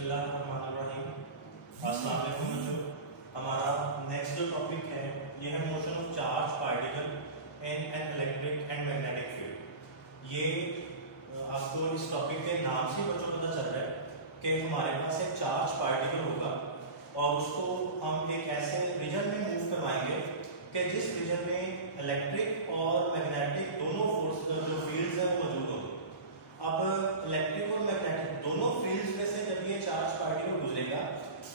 बिस्मिल्लाहिर्रहमानिर्रहीम। अस्सलाम वालेकुम बच्चों। हमारा नेक्स्ट जो टॉपिक है ये है motion of charge particle in an electric and magnetic field. ये आपको इस टॉपिक के नाम से बच्चों पता चल रहा है कि हमारे पास एक चार्ज पार्टिकल होगा और उसको हम एक ऐसे रीजन में मूव करवाएंगे कि जिस रीजन में इलेक्ट्रिक और मैग्नेटिक दोनों फोर्स जो फील्ड्स हैं वो मौजूद होंगे। अब इलेक्ट्रिक और मैग्नेटिक दोनों फील्ड्स में से जब ये चार्ज पार्टिकल गुजरेगा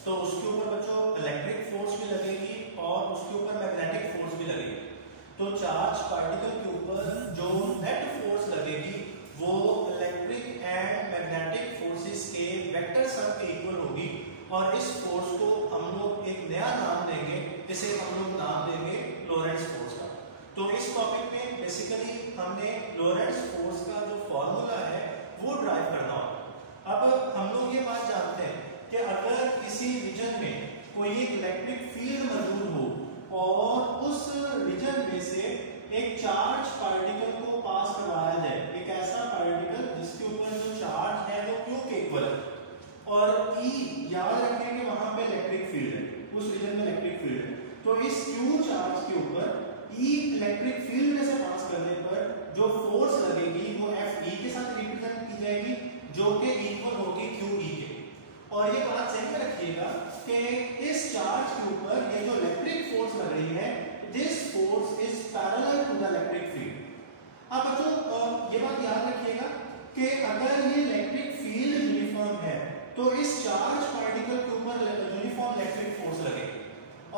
तो उसके ऊपर बच्चों इलेक्ट्रिक फोर्स भी लगेगी और उसके ऊपर मैग्नेटिक फोर्स भी लगेगी। तो चार्ज पार्टिकल के ऊपर जो नेट फोर्स लगेगी वो इलेक्ट्रिक एंड मैग्नेटिक फोर्सेस के वेक्टर सम के इक्वल होगी और इस फोर्स को हम लोग एक नया नाम देंगे, जिसे हम लोग नाम देंगे लोरेंट्ज फोर्स का। तो इस टॉपिक में बेसिकली हमने लोरेंट्ज फोर्स का जो फॉर्मूला है वो ड्राइव करना होगा। अब हम लोग ये बात जानते हैं कि अगर किसी रीजन में कोई एक इलेक्ट्रिक फील्ड मौजूद हो और उस रीजन में से एक चार्ज पार्टिकल को पास करवाया जाए, एक ऐसा पार्टिकल जिसके ऊपर जो चार्ज है वो क्यू के इक्वल है और ई याद रखें कि वहां पे इलेक्ट्रिक फील्ड है, उस रीजन में इलेक्ट्रिक फील्ड है। तो इस क्यू चार्ज के ऊपर ई इलेक्ट्रिक फील्ड में से पास करने पर जो फोर्स लगेगी वो एफ ई के साथ रिप्रेजेंट की जाएगी जो कि इक्वल होगी क्यू ई के। और ये बात सही में रखिएगा कि इस चार्ज के ऊपर ये जो इलेक्ट्रिक फोर्स लग रही है, this force is parallel to the electric field. अब बच्चों ये बात याद रखिएगा कि अगर ये इलेक्ट्रिक फील्ड यूनिफॉर्म है तो इस चार्ज पार्टिकल के ऊपर यूनिफॉर्म इलेक्ट्रिक फोर्स लगेगी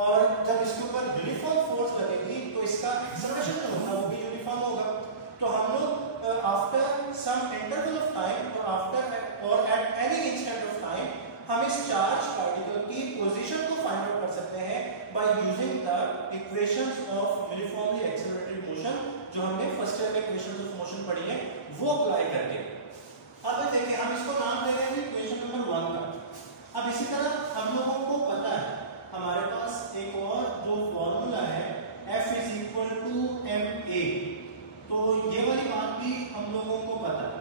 और जब इसके ऊपर यूनिफॉर्म फोर्स लगेगी तो इसका एक्सेलरेशन जो होगा वो भी यूनिफॉर्म होगा। तो हम लोग after some interval of time और at any instant of time हम इस चार्ज पार्टिकल की पोजीशन को फाइंड आउट कर सकते हैं by using the equations of uniformly accelerated motion जो हमने फर्स्ट ईयर में इक्वेशंस ऑफ मोशन पढ़ी है वो अप्लाई करके। अब देखिए हम इसको नाम दे रहे हैं इक्वेशन नंबर 1 का। अब इसी तरह हम लोगों को पता है हमारे पास एक और जो फॉर्मूला है F is equal to ma, तो ये वाली बात भी हम लोगों को पता है।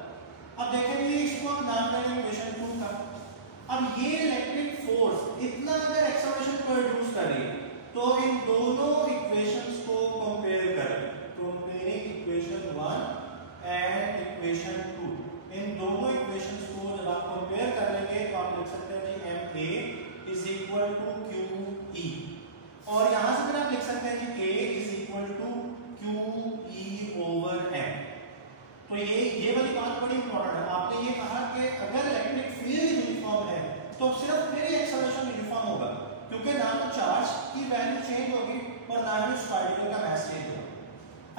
अब देखेंगे इसको हम नाम देंगे इक्वेशन 2 का। अब ये इलेक्ट्रिक फोर्स इतना अगर एक्सेलरेशन प्रोड्यूस करे तो इन दोनों इक्वेशंस को कंपेयर करें, कंपेयरिंग इक्वेशन 1 एंड इक्वेशन 2, इन दोनों इक्वेशंस को जब आप कंपेयर कर लेंगे तो आप लिख सकते हैं कि ma is equal to Q E और यहां से फिर आप लिख सकते हैं कि a is equal to Q E over M. तो ये वाली बात बड़ी इंपॉर्टेंट है। आपने ये कहा कि अगर इलेक्ट्रिक फील्ड यूनिफॉर्म है तो सिर्फ मेरी एक्सेलरेशन यूनिफॉर्म होगा क्योंकि ना तो चार्ज की वैल्यू चेंज होगी और ना ही उस पार्टिकल का मास चेंज होगा।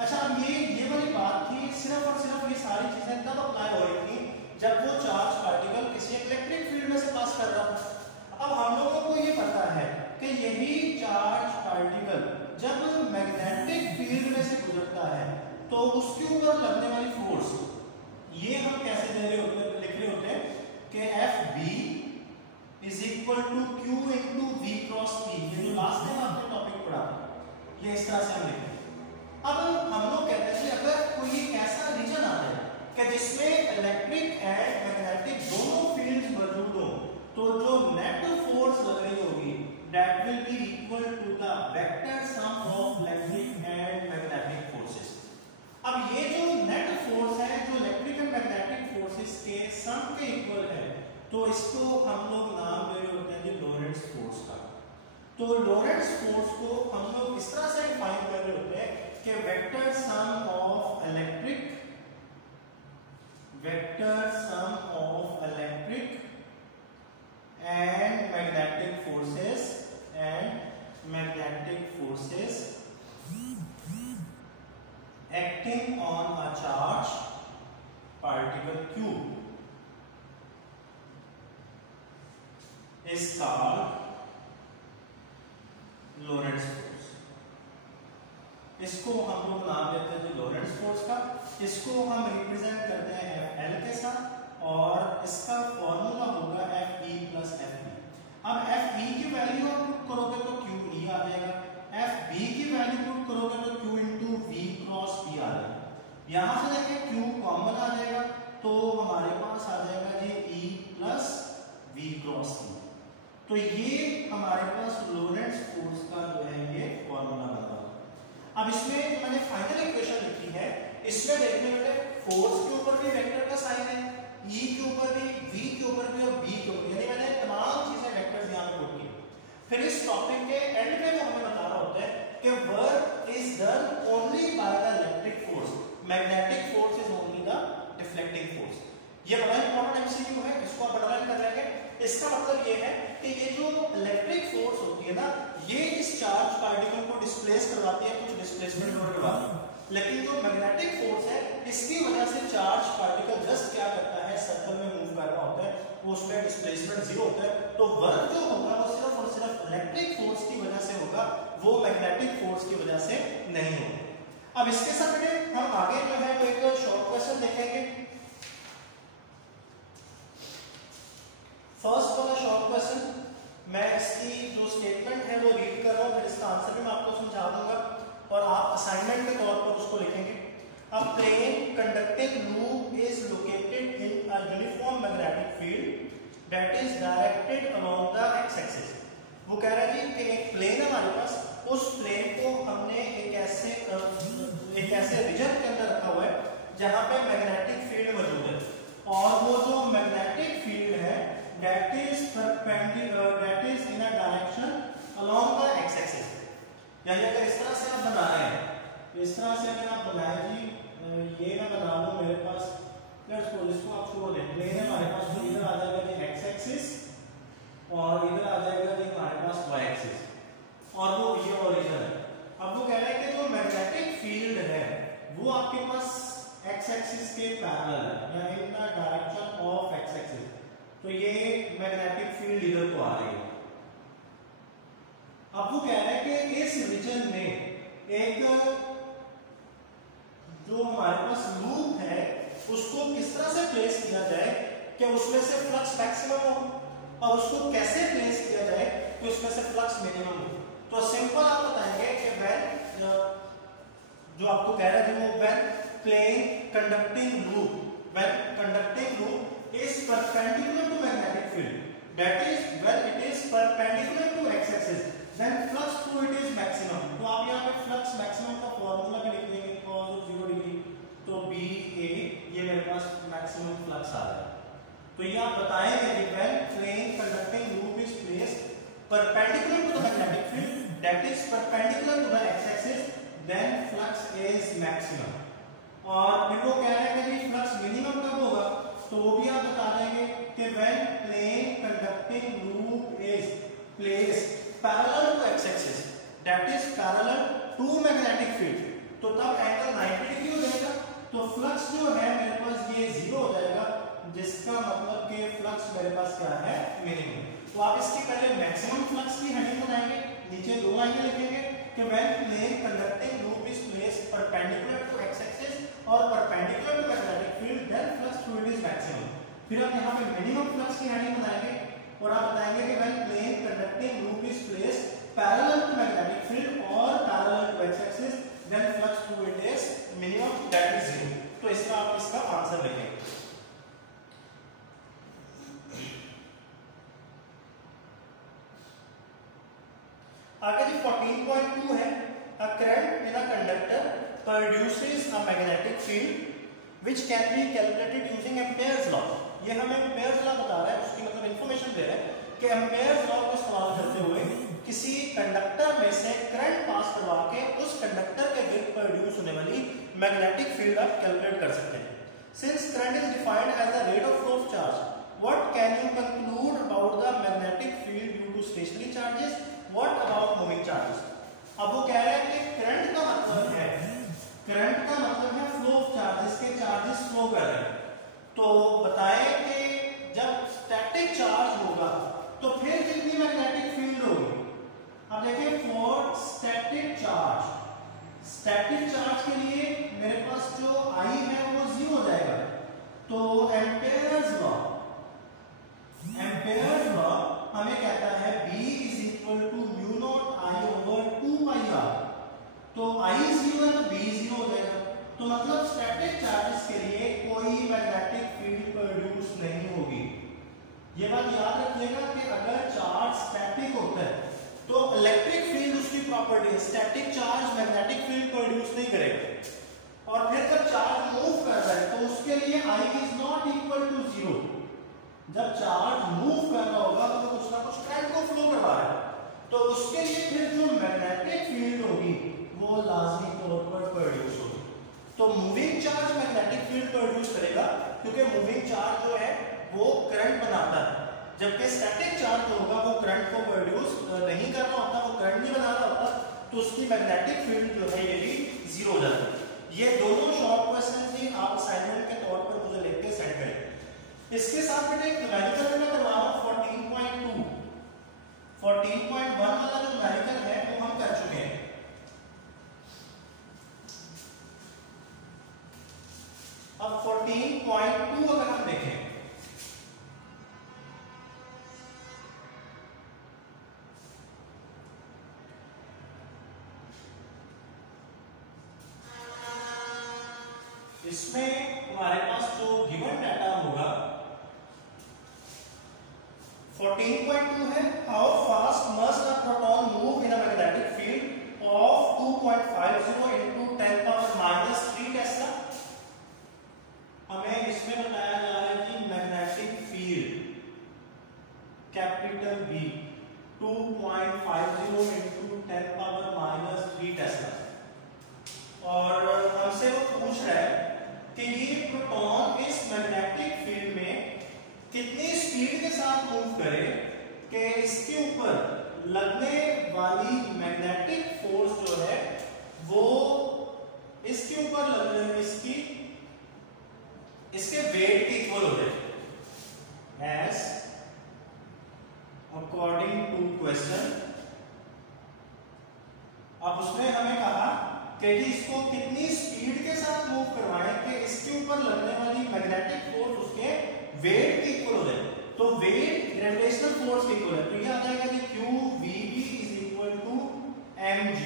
अच्छा अब ये वाली बात थी सिर्फ और सिर्फ ये सारी चीजें तब अप्लाई हो रही थी जब वो चार्ज पार्टिकल किसी इलेक्ट्रिक फील्ड में से पास कर रहा था। अब हम लोगों को ये पता है कि यही चार्ज पार्टिकल जब मैग्नेटिक फील्ड में से गुजरता है तो उसके ऊपर लगने वाली फोर्स ये हम कैसे दे रहे होते हैं, लिख रहे होते हैं कि F B is equal to Q into V cross P. ये जो लास्ट टाइम आपने टॉपिक पढ़ा ये इस तरह से हम लिखते हैं। अब हम लोग कहते हैं कि अगर कोई एक ऐसा रीजन आ जाए कि जिसमें इलेक्ट्रिक एंड मैग्नेटिक दोनों फील्ड्स मौजूद हो तो जो नेट फोर्स लग रही होगी that will be equal to the vector sum of electric and magnetic forces। अब ये जो नेट फोर्स है जो इलेक्ट्रिक एंड मैग्नेटिक फोर्सेस के सम के इक्वल है तो इसको हम लोग नाम दे रहे होते हैं जी लोरेंट्ज फोर्स का। तो लोरेंट्ज फोर्स को हम लोग इस तरह से डिफाइन कर रहे होते हैं कि vector sum of electric and magnetic forces acting on a charge particle Q is called Lorentz force। इसको हम लोग नाम देते हैं लोरेंट्ज फोर्स का। इसको हम रिप्रेजेंट करते हैं Fl के साथ और इसका फॉर्मूला होगा Fe प्लस Fb। अब Fe की वैल्यू आप पुट करोगे तो Qe आ जाएगा, Fb की वैल्यू पुट करोगे तो Q into V cross P आ जाएगा। यहां से देखिए Q कॉमन आ जाएगा तो हमारे पास आ जाएगा जी E प्लस V क्रॉस ई। तो ये हमारे पास लोरेंट्ज फोर्स का जो है ये फॉर्मूला बन रहा है। अब इसमें मैंने फाइनल इक्वेशन लिखी है, इसमें देखने वाले फोर्स के ऊपर भी वेक्टर का साइन है, ई के ऊपर भी, वी के ऊपर भी और बी के ऊपर, यानी मैंने तमाम चीजें वेक्टर्स यहां पे पुट की। फिर इस टॉपिक के एंड में वो हमें बता रहा होता है कि work is done only by the electric force, magnetic force is only the deflecting force. ये बड़ा इंपॉर्टेंट एमसीक्यू है, इसको आप अंडरलाइन कर लेंगे। इसका मतलब ये है कि ये जो इलेक्ट्रिक फोर्स होती है ना, ये इस चार्ज पार्टिकल को डिस्प्लेस करवाती है, कुछ डिस्प्लेसमेंट लोड करवाती है। लेकिन जो मैग्नेटिक फोर्स है, इसकी वजह से चार्ज पार्टिकल जस्ट क्या करता है, सर्कल में मूव कर रहा होता है, वो उसमें डिस्प्लेसमेंट जीरो होता है। तो वर्क जो होगा वो सिर्फ और सिर्फ इलेक्ट्रिक फोर्स की वजह से होगा, वो मैग्नेटिक फोर्स की वजह से नहीं होगा। अब इसके साथ हम आगे जो है वो एक शॉर्ट क्वेश्चन देखेंगे। फर्स्ट वाला शॉर्ट क्वेश्चन, मैं इसकी जो स्टेटमेंट है वो रीड कर रहा हूं, फिर इसका आंसर भी मैं आपको समझा दूंगा और आप असाइनमेंट के तौर पर उसको लिखेंगे। A plane conducting loop is located in a uniform magnetic field that is directed along the x axis. वो कह रहा है जी कि एक प्लेन है हमारे पास, उस प्लेन को हमने एक ऐसे रीजन के अंदर रखा हुआ है जहां पे मैग्नेटिक फील्ड मौजूद है, और वो जो मैग्नेटिक फील्ड है that is perpendicular, that is in a direction along the x axis। यानी अगर इस तरह से आप बना रहे हैं, इस तरह से अगर आप बनाए जी, ये मैं बना लूं, मेरे पास लेट्स सपोज इसको आप छोड़ दें, प्लेन है हमारे पास, तो इधर आ जाएगा जी x एक्सिस और इधर आ जाएगा जी हमारे पास y एक्सिस, और वो ये ओरिजिन है। अब वो कह रहा है कि जो मैग्नेटिक फील्ड है वो आपके पास x एक्सिस के पैरेलल है, या in the direction of x axis. तो ये मैग्नेटिक फील्ड इधर को आ रही है। अब वो कह रहा है कि इस रीजन में एक जो हमारे पास लूप है उसको किस तरह से प्लेस किया जाए कि उसमें से फ्लक्स मैक्सिमम हो, और उसको कैसे प्लेस किया जाए कि उसमें से फ्लक्स मिनिमम हो। तो सिंपल आप बताएंगे कि व्हेन जो आपको कह रहा है वो when plane conducting loop is perpendicular to magnetic field, that is when it is perpendicular to x axis, then flux through it is maximum। तो आप यहाँ पे flux maximum का फॉर्मूला भी लिख देंगे, cos of 0 डिग्री, तो ba ये मेरे पास maximum flux आ रहा है। तो ये आप बताएंगे कि when plane conducting loop is placed perpendicular to the magnetic field, that is perpendicular to the x axis, then flux is maximum। और फिर वो कह रहे हैं कि फ्लक्स मिनिमम कब होगा, तो वो भी आप बता देंगे कि when plane conducting loop is placed parallel to x axis, that is parallel to magnetic field, तो तब एंगल 90 डिग्री हो जाएगा। तो फ्लक्स जो है मेरे पास ये जीरो हो जाएगा, जिसका मतलब कि फ्लक्स मेरे पास क्या है, मिनिमम। तो आप इसकी पहले मैक्सिमम फ्लक्स की हेडिंग बनाएंगे, नीचे दो लाइनें लिखेंगे कि when plane conducting loop is placed perpendicular to x axis और perpendicular to magnetic field, then flux through it is maximum। फिर आप यहाँ पे मिनिमम फ्लक्स की हेडिंग बनाएंगे और आप बताएंगे कि when plane conducting loop is placed parallel to magnetic field और parallel to x axis, then flux through it is minimum, that is 0। तो इस तरह आप इसका आंसर लिखेंगे। आगे जी 14.2 है, a current in a conductor produces a magnetic field which can be calculated using Ampere's law। ये हमें Ampere's law बता रहा है, उसकी मतलब इंफॉर्मेशन दे रहा है कि Ampere's law को इस्तेमाल करते हुए किसी कंडक्टर में से करंट पास करवा के उस कंडक्टर के गिर्द प्रोड्यूस होने वाली मैग्नेटिक फील्ड आप कैलकुलेट कर सकते हैं। Since current is defined as the rate of flow of charge, what can you conclude about the magnetic field due to stationary charges? What about moving charges? अब वो कह रहे हैं कि करंट का मतलब है फ्लो ऑफ चार्जेस, के चार्जेस फ्लो कर रहे हैं। तो बताएं कि जब स्टैटिक चार्ज होगा तो फिर कितनी मैग्नेटिक फील्ड होगी। अब देखिए फॉर स्टैटिक चार्ज के लिए मेरे पास जो I है वो 0 हो जाएगा। तो एम्पेयर्स लॉ हमें कहता है B is equal to mu naught I over 2πr। तो I 0 है तो B 0 हो जाएगा। तो मतलब स्टैटिक चार्जेस के लिए कोई मैग्नेटिक फील्ड प्रोड्यूस नहीं होगी। ये बात याद रखिएगा कि अगर चार्ज स्टैटिक होता है तो इलेक्ट्रिक फील्ड उसकी प्रॉपर्टी है, static charge magnetic field produce नहीं करेगा। और फिर जब चार्ज मूव कर रहा है तो उसके लिए I is not equal to 0। जब चार्ज मूव कर रहा होगा तो कुछ ना कुछ करंट को फ्लो करवा रहा है, तो उसके लिए फिर जो मैग्नेटिक फील्ड होगी वो लाजमी तौर पर प्रोड्यूस होगी। तो moving charge magnetic field produce करेगा क्योंकि मूविंग चार्ज जो है वो करंट बनाता है, जबकि स्टैटिक चार्ज होगा वो करंट को प्रोड्यूस नहीं कर रहा होता, वो करंट नहीं बना रहा होता, तो उसकी मैग्नेटिक फील्ड जो है ये भी 0 हो जाती है। ये दोनों शॉर्ट क्वेश्चन भी आप असाइनमेंट के तौर पर मुझे लिख के सेंड करें। इसके साथ बेटे एक न्यूमेरिकल में करवा रहा हूं 14.2 14.1 वाला जो न्यूमेरिकल है वो हम कर चुके हैं। अब 14.2 अगर हम देखें, इसमें हमारे पास जो गिवन डाटा होगा 14.2 है, how fast must a proton move in a magnetic field of 2.50 into 10⁻³ Tesla. हमें इसमें बताया जा रहा है कि magnetic field capital B 2.50 into 10⁻³ Tesla, और हमसे वो पूछ रहा है कि ये प्रोटॉन इस मैग्नेटिक फील्ड में कितनी स्पीड के साथ मूव करे कि इसके ऊपर लगने वाली मैग्नेटिक फोर्स जो है वो इसके ऊपर लगने इसके वेट के इक्वल हो जाए। एज अकॉर्डिंग टू क्वेश्चन, अब उसने हमें कहा कि इसको कितनी स्पीड के साथ मूव करवाएं कि इसके ऊपर लगने वाली मैग्नेटिक फोर्स उसके वेट के इक्वल हो जाए। तो वेट ग्रेविटेशनल फोर्स के इक्वल है, तो ये आ जाएगा कि QVB is equal to mg।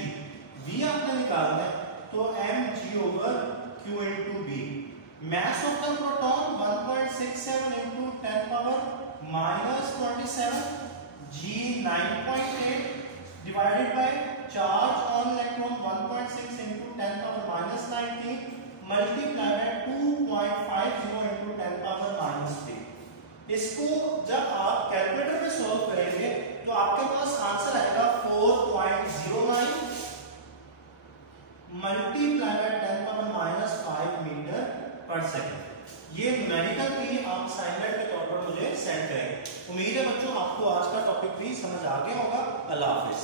v आपने निकालना है तो mg over q into b। Mass of the proton 1.67 into 10⁻⁻27 g 9.8 divided by charge on electron 1.6 into 10⁻⁻19 multiply by 2.50 into 10⁻⁻3। इसको जब आप कैलकुलेटर में सॉल्व करेंगे तो आपके पास आंसर आएगा 4.09 मल्टीप्लाई बाय 10⁻⁵ मीटर पर सेकंड। ये न्यूमेरिकल भी आप असाइनमेंट के तौर पर मुझे सेंड करेंगे। उम्मीद है बच्चों आपको आज का टॉपिक भी समझ आ गया होगा। अल्लाह हाफिज।